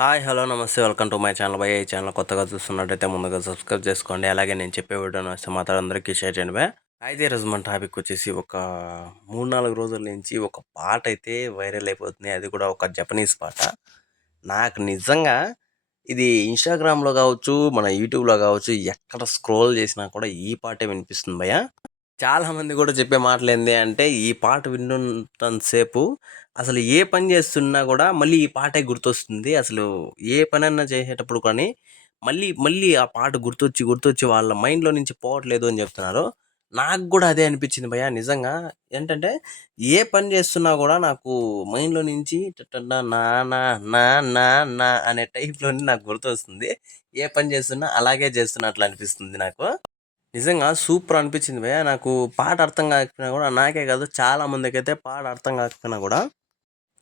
Hi hello నమస్తే welcome to my channel భయ్య. ఈ ఛానల్ కొత్తగా చూస్తున్నట్టయితే ముందుగా సబ్స్క్రైబ్ చేసుకోండి. అలాగే నేను చెప్పే వీడియో నచ్చితే మాత్రం అందరికీ షేర్ చేయండి భయ్య. అయితే ఈరోజు మన టాపిక్ వచ్చేసి ఒక 3-4 రోజుల నుంచి ఒక పాట అయితే వైరల్ అయిపోతుంది. అది కూడా ఒక జపనీస్ పాట. నాకు నిజంగా ఇది ఇన్స్టాగ్రామ్లో కావచ్చు, మన యూట్యూబ్లో కావచ్చు, ఎక్కడ స్క్రోల్ చేసినా కూడా ఈ పాటే వినిపిస్తుంది భయ్య. చాలామంది కూడా చెప్పే మాటలేంది అంటే, ఈ పాట విన్నంత సేపు అసలు ఏ పని చేస్తున్నా కూడా మళ్ళీ ఈ పాటే గుర్తొస్తుంది. అసలు ఏ పనన్నా చేసేటప్పుడు కానీ మళ్ళీ, మళ్ళీ ఆ పాట గుర్తొచ్చి వాళ్ళ మైండ్‌లో నుంచి పోవట్లేదు అని చెప్తున్నారు. నాకు కూడా అదే అనిపించింది భయ్యా నిజంగా. ఏంటంటే ఏ పని చేస్తున్నా కూడా నాకు మైండ్‌లో నుంచి టటన నా నా నా నా నా అనే టైప్‌లోని నాకు గుర్తొస్తుంది. ఏ పని చేస్తున్నా అలాగే చేస్తున్నట్లు అనిపిస్తుంది నాకు. నిజంగా సూపర్ అనిపించింది భయ్యా. నాకు పాట అర్థం కాకపోయినా కూడా నాకే కాదు చాలా మందికైతే పాట అర్థం కాకపోయినా కూడా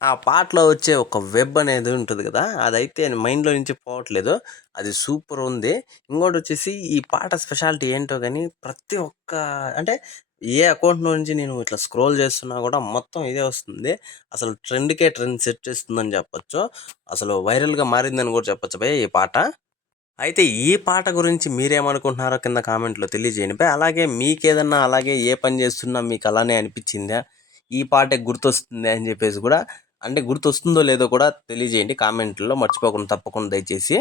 ఆ పాటలో వచ్చే ఒక వెబ్ అనేది ఉంటుంది కదా! అదైతే మైండ్‌లో నుంచి పోవట్లేదు. అది సూపర్ ఉంది. ఇంకోటొచ్చేసి ఈ పాట స్పెషాలిటీ ఏంటో గాని ప్రతి ఒక్క అంటే ఏ అకౌంట్‌లో నుంచి నేను ఇట్లా స్క్రోల్ చేస్తున్నా కూడా మొత్తం ఇదే వస్తుంది. అసలు ట్రెండ్‌కే ట్రెండ్ సెట్ చేస్తుందని చెప్పొచ్చు. అసలు వైరల్‌గా మారిందని కూడా చెప్పొచ్చు భయ్యా ఈ పాట. అయితే ఈ పాట గురించి మీరేమనుకుంటున్నారో కింద కామెంట్‌లో తెలియజేయండి బయ్. అలాగే మీకేదన్నా అలాగే ఏ పని చేస్తున్నా మీకు అలానే అనిపిచ్చిందా? ఈ పాటే గుర్తొస్తుంది అని చెప్పేసి కూడా అంటే గుర్తొస్తుందో లేదో కూడా తెలియజేయండి కామెంట్‌లో మర్చిపోకుండా తప్పకుండా దయచేసి.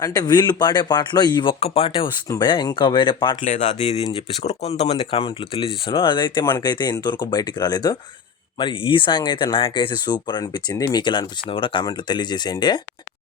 అంటే వీళ్ళు పాడే పాటలో ఈ ఒక్క పాటే వస్తుంది భయ్యా. ఇంకా వేరే పాట లేదా అది ఇది అని చెప్పేసి కూడా కొంతమంది కామెంట్‌లో తెలియజేస్తున్నారు. అదైతే మనకైతే ఇంతవరకు బయటికి రాలేదు. మరి ఈ సాంగ్ అయితే నాకైతే సూపర్ అనిపిచ్చింది. మీకెలా అనిపిచ్చిందో కూడా కామెంట్‌లో తెలియజేసేయండి.